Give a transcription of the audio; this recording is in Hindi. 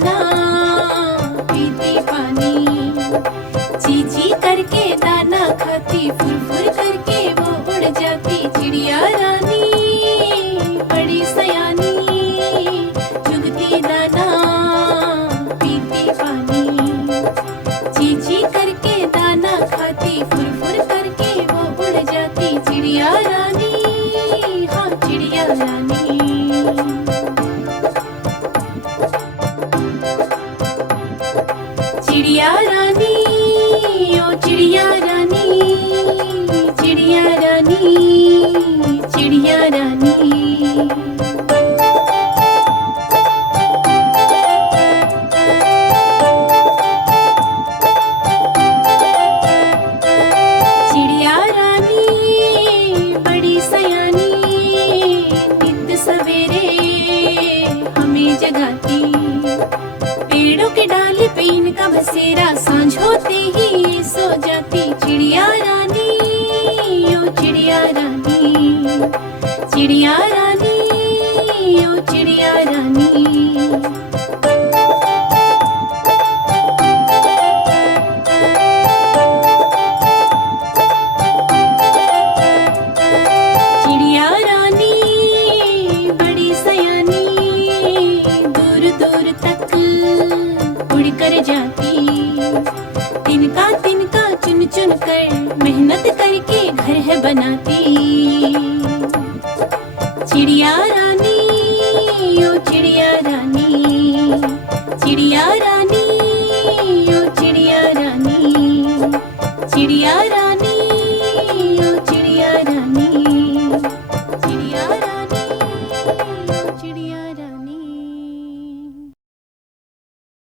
दाना पीती पानी। ची ची करके दाना खाती, फुर फुर करके वो उड़ जाती। चिड़िया रानी बड़ी सयानी, चुगती दाना पीती पानी। ची ची करके दाना खाती, फुर फुर करके वो उड़ जाती। चिड़िया रानी, हाँ चिड़िया रानी। चिड़िया रानी, ओ चिड़िया रानी।